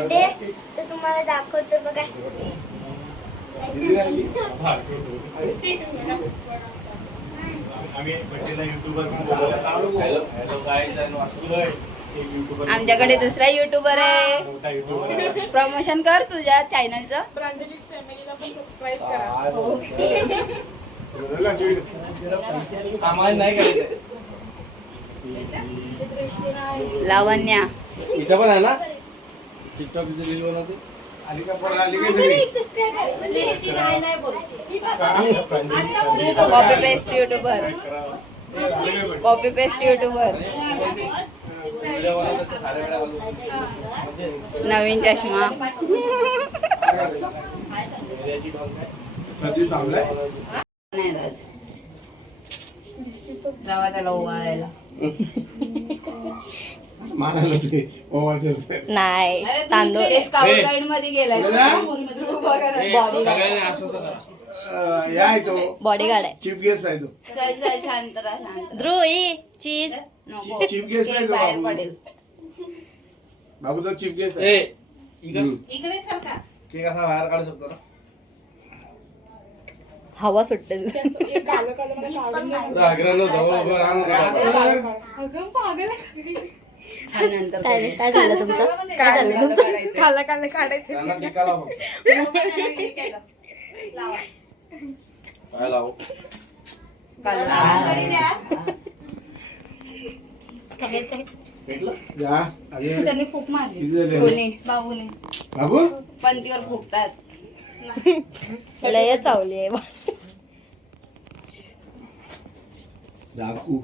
Birthday तर तुम्हाला दाखवतो बघा. आमच्याकडे दुसरा युट्यूबर आहे. प्रमोशन कर तुझ्या चॅनलचं. प्रांजलीज फॅमिलीला पण सबस्क्राईब करा. आम्हाला नाही करायचं. लावण्या इथं पण आहे ना टिकटॉक रील बनवते. Copy paste YouTuber. Copy paste YouTuber. नवीन चष्मा. नाही जात. जावा त्याला ओवाळायला. नाही तांदूळ स्काउट गाईड मध्ये गेलाय. बॉडीगार्ड आहे. चीफ गेस्ट आहे तो. चल चल शांत राहा शांत. ध्रुव ही चीज नको. चीफ गेस्ट आहे तो बाहेर बाबू. पडेल. बाबू तो चीफ गेस्ट आहे. इकडे सरका. केक असा बाहेर काढू शकतो ना. हवा सुटते. कालं कालं मला काढून दे. आग्रह जवळ उभं राहून अगं पागल आहे. नंतर काय झालं तुमचं? काय झालं तुमचं? कालं कालं काढायचं. त्यांना टिकाला बघ. काय लावू भेटलं? जा. अरे, त्यांनी फूक मारली. किती झाले? कोणी? बाबूने. बाबू पंतीवर फुकतात. लय चावली आहे. दाखवू.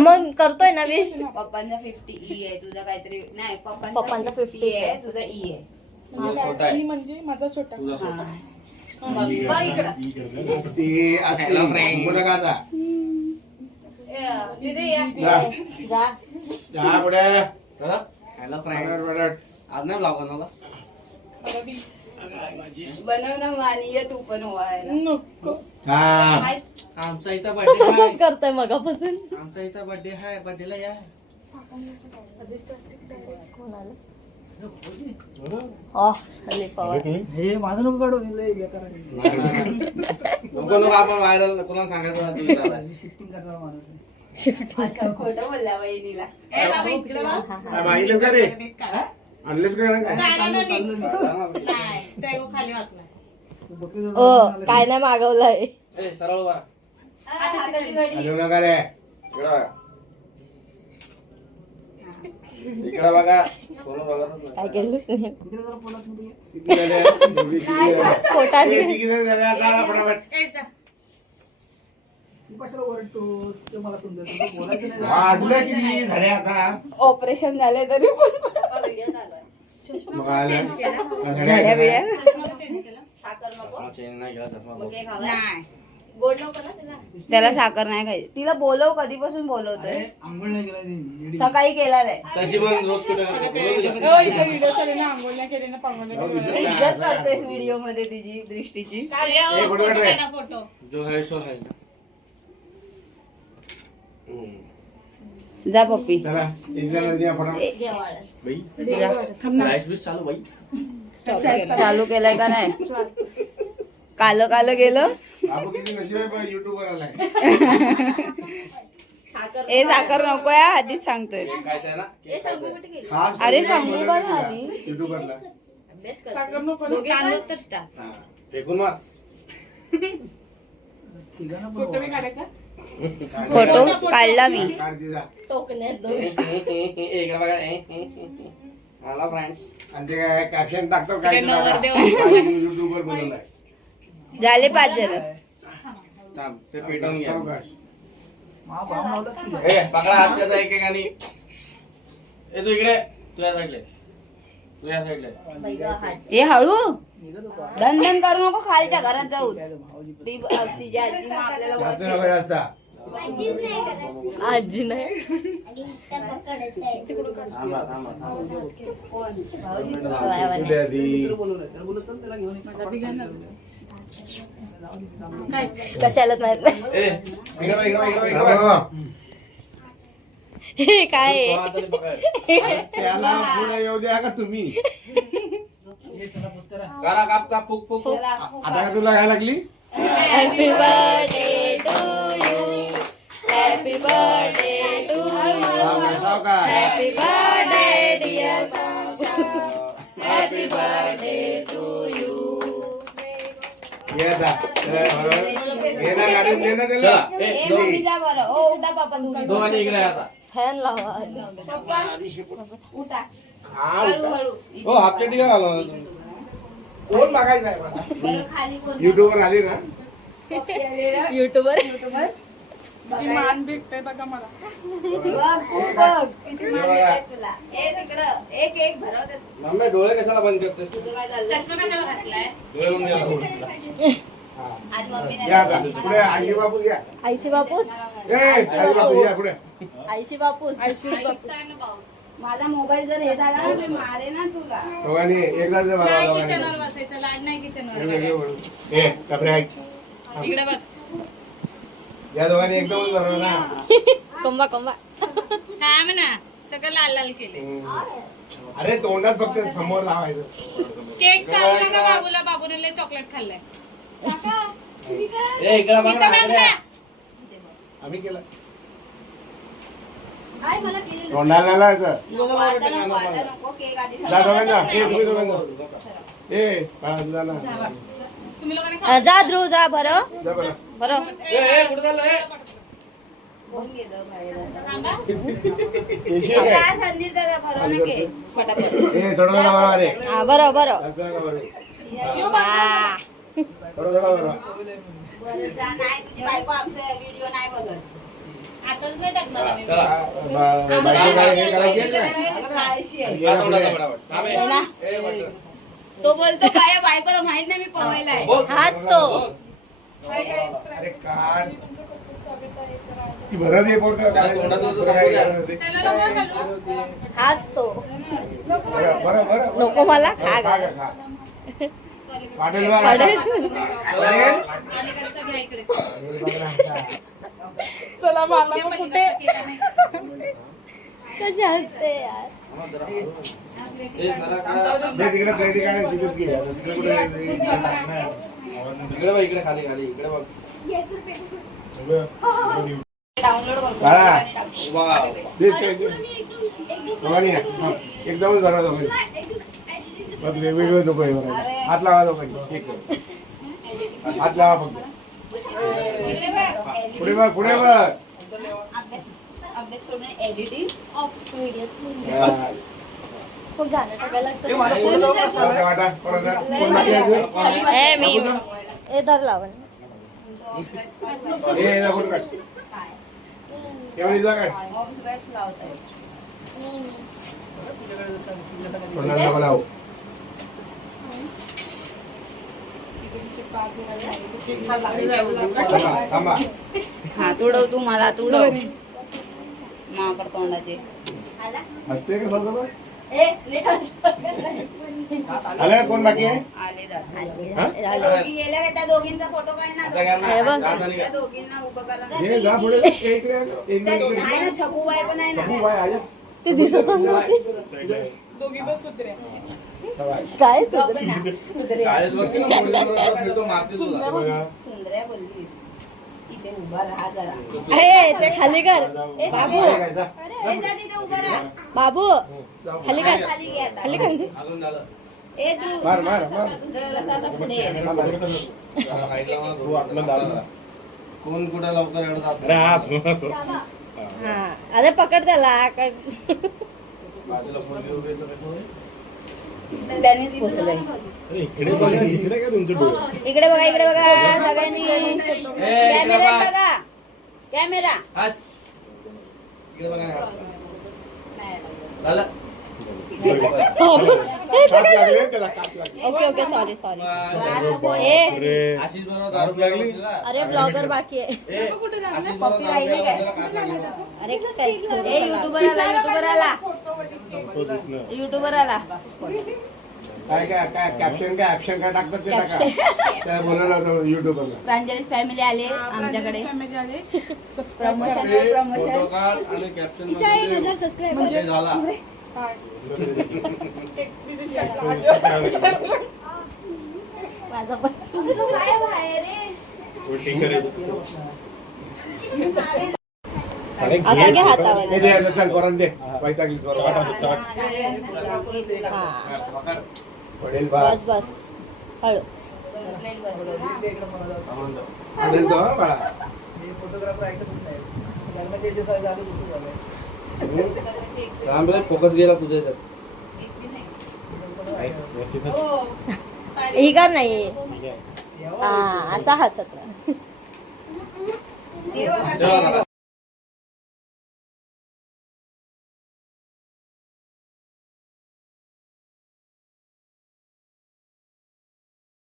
मग करतोय ना विश. पप्पांचा 50 ई आहे. तुझा काहीतरी नाही. पप्पांचा 50 आहे. तुझा ई आहे. तुझा छोटा आहे. मी म्हणजे माझा छोटा. तुझा छोटा बघ इकडं. ते असते पुढं का जा. जा. जा. जा पुढे. दादा हॅलो फ्रेंड बरं. आज नाही ब्लॉग बनवला. बनव ना मानी. ये तू पण ओवाळायला. नको. हा. आमचा इथं बर्थडे आहे. करतोय मगापासून. आमचा इथं बर्थडे आहे. बर्थडेला या. हे माझं नको काढून नको नको आपण व्हायरल कोणाला सांगायचं ना तू इथं आलाय. शिफ्टिंग करणार माणूस अच्छा खोटं बोलला वहिनीला. काय मागितलं का रे? आणलेस का नाही काय नाही मागवलंय. ए सरळ बघा. आलो नका रे. इकडं बघा. इकडं बघा. कोण बघतच नाही. काय केलं किती झाले? किती झाले? पोटाने. किती झाले आता? फटाफट. कशाला ओरडतोस ते मला समजत बोलायचं नाही. वाजलं किती झाले आता? ऑपरेशन झाले तरी पण मग आलं? झाड्या बिड्या. हा, चेन नाही गेला चष्मा बघ. त्याला साखर नाही खायची. तिला बोलव. कधीपासून बोलवतोय. आंघोळ नाही केला ती. सकाळी केला रे. तशी पण रोज कुठे हो, इथे व्हिडिओ केले ना. आंघोळ नाही केले ना. पांघोळण्या जाऊ केल्या. दिसत नाही. इज्जत करतोयस व्हिडिओ मध्ये तिची दृष्टीची. ए, फटाफट रे. जो है सो है. जा पप्पी. चला एक जण द्या फटाफट. बाई जा. राईस बीस चालू बाई. चालू केलंय का नाही? काल काल गेलं. बाबू किती नशीब आहे युट्यूबर आलाय. ए साखर नको या आधीच सांगतोय. काय ते ना केक खायचंय. खास अरे सांगू का ना आधी? युट्यूबरला. साखर नको ना. हा. फेकून मार. फोटो बी काढायचा. फोटो काढला मी. काढते जा. इकडे बघा. मला फ्रेंड्स. आणि ते काय कॅप्शन टाकतो काय युट्यूबर बनवलाय. झाले 5 जण. थांब ते पेटवून घ्या. सावकाश. मा बाम लावलास की ए पकडा हात त्याचा एकेकानी. ए तू इकडे. तुझ्या साईडले. तुझ्या साईडले. ए हळू. निघत होता. दन दन करू नको. खालच्या घरात जाऊ. भाऊजी तिची आजी मग आपल्याला जास्त नको जास्त. आजी नाही. थांबा थांबा थांबा. कुठे आधी? त्याला बोलत चल त्याला घेऊन कशालाच माहित नाही. ए इकडे बघ, इकडे बघ, इकडे बघ, इकडे बघ. बाबा, हे काय तो आहे? हाताने पकड. त्याला पुढे येऊ द्या का तुम्ही? हे चला पुस करा. करा काप काप फुक फुक फुक. चला, आता का तुला काय लागली? Happy birthday to you, happy birthday to you, सावकाश. Happy birthday dear happy birthday to you. ये आता. ये ना गाडीत ये ना चला त्याला. ए, दोन- मम्मी जा बरं. ओ, उठा पप्पा तुम्ही. दोघांनी इकडे या आता. फॅन लावा. पप्पा, उठा. हा, हळू उठा. हळू. हो हाफ चड्डी का घालवला तुम्ही? कोण बघायचं आहे मला? बरं, खाली कोण? युट्यूबवर आली ना? युट्यूबर ती मान भेटते बघा मला. बघ, खूप बघ. किती मान येताय तुला. ए, तिकडं. एक एक भरवते. मम्मी डोळे कशाला बंद करतेस? तुझं काय चाललंय? डोळे बंद केला. आज मम्मीने या आता. पुढे आजी बापू या. आईशी बापूस, ए, आजी बापू या पुढे. आईशी बापूस, माझा मोबाईल जर हे झाला ना मी मारे ना तुला. दोघांनी एकदाच बघा दोघांनी. बसायचं लाड नाही किचनवर. इकडे ये वळून. ए, कपडे ऐक. इकडे बघ. या दोघांनी एकदमच बरोबर ना. कंबा कंबा. हा म्हणा सगळं लाल लाल केले. अरे तोंडात फक्त समोर लावायचं. केक चालू नका बाबूला. बाबूने लय चॉकलेट खाल्लंय. ए इकडे बघ ना इकडे. आम्ही केलं. आई मला केलेलं. तोंडाला लावायचं. नको, आता नको, आता नको. केक आधी जा दोघांना. सगळं. ए, तुम्ही दोघांना. ए, बाळा तुझा ना. तुम्ही लोकांनी जा ध्रुव जा. बरं जा बरं. बरं. ए कुठे चाललं ए? कोण गेलं बाहेर? येशील काय? काय संदीप दादा भरव ना केक फटाफट. ए, थोडं थोडं बरोबर आहे. हा बरं बरं. थोडं थोडं बरोबर. हा. थोडं थोडं बरोबर. बरं जा. नाही तुझी बायको आमचा व्हिडिओ नाही बघत. आताच नाही टाकणार आम्ही. चला. बायको काय हे करायची आहे काय? काळशी आहे. हा, तोंडाचा फटाफट. थांब ए. आहे ना? ए, बटन. तो बोलतो काय बायकोला माहित नाही मी पवायला आहे. बघ. हाच तो. अरे काय ती भरत ये पोरतं. काय तोंडाचं तर बघू द्या. त्याला नको खाल्लं. हाच तो. बरं बरं बरं. नको मला खा खा गा. खा. पाटील बघ. पाटील. अलीकडचं घ्या इकडे. चला मला पण कुठे. कशी हसते यार. ए, जरा का- दे तिकडे प्लेटी काढ तिथेच घे. आता तिकडे कुठे जायचं? इकडे बघ इकडे खाली खाली इकडे बघ. डाउनलोड करतो बाळा. आणि टाकतो. वाव. दे ते, दे. दोघांनी या. हा. एकदमच भरा दोघांनी. बघ, वेगवेगळे नको हे भरायला. हात लावा दोघांनी. एक हात लावा फक्त. पुढे बघ पुढे बघ. अभ्यास अभ्यास सोडून एडिटिंग बस. खूप गाणं टाकायला लागतं. वाटा, वाटा. परत जा. कोण बाकी आहे अजून? ए मी ए दर लावून. ए, जा पुढे काढ. केवढीचा काढ. लावताय. तोंडाला नको लावू. थांबा, थांबा. हा तुडव तू मला तुडव माकड तोंडाचे. हसते का स्वतः बघ? आलं कोण बाकी आहे? आले जात. हा? दोघी गेल्या का त्या दोघींचा फोटो काढ ना. असं कर ना. हे बघ. जातानी त्या का? दोघींना उभं करा. हे जा पुढे. ए, इकडे आहे. त्या इकडे. आहे ना शकूबाई पण आहे बघू ना. बाय, आजा. ते दिसतच नव्हते. दोघी बस सुधरे. काय गप सुधरे. ना. सुधरे. शाळेत बघ की ना, पोलिसांबरोबर फिरतो, मारते तुला. बघा. सुंदर्या बोललीस. इथे उभा राहा जरा. ए ते खाली कर. ए बाबू शकू. काय, जा. ए जा तिथे उभा राहा. बाबू जाऊ. खाली कर. खाली घे आता. खाली कर. अजून झालं. ए तू मार मार मार. जरासा असं पुढे ये. जरा साईडला वळा, कोण कुठे लवकर एवढं जात अरे नाही. हात. हा अरे पकड त्याला. बाजूला पोरगी उभी आहे तर त्यांनीच पुसलंय. इकडे बघा, इकडे काय तुमचं डोळं? इकडे बघा इकडे बघा सगळ्यांनी. इकडे कॅमेऱ्यात बघा. बघा. कॅमेरा. हास. इकडे बघा ना. झालं. काच लागले त्याला, काच लागले. Okay okay sorry sorry. असं बोल. ए आशिष बरोबर दारू प्यायला बसलेला. अरे ब्लॉगर बाकी आहे. ए, आशिष बरोबर पप्पी दारू राहिली प्यायला काय? बसलेला, काच लागली. अरे काय ए युट्यूबर आला युट्यूबर आला युट्यूबर आला. काय काय काय कॅप्शन काय ऍक्शन काय टाकतात ते टाका काय बोलायला होतं युट्यूबरला. प्रांजलीस फॅमिली आले आमच्याकडे फॅमिली आले प्रमोशन फोटो प्रमोशन काढ आणि कॅप्शन सबस्क्राईबर झाला. माझा पण काय बाहेर रे? असा घे हातावर हे दे आता चल परत दे वैतागली हा पडेल बस बस हळू पडेल तो हं बाळा. फोटोग्राफर ऐकतच नाही लग्नाच्या याच्या झालं तसं झालंय. फोकस गेला तुझ्या याच्यात. ही का नाही हा असा हसत राहा. देवा.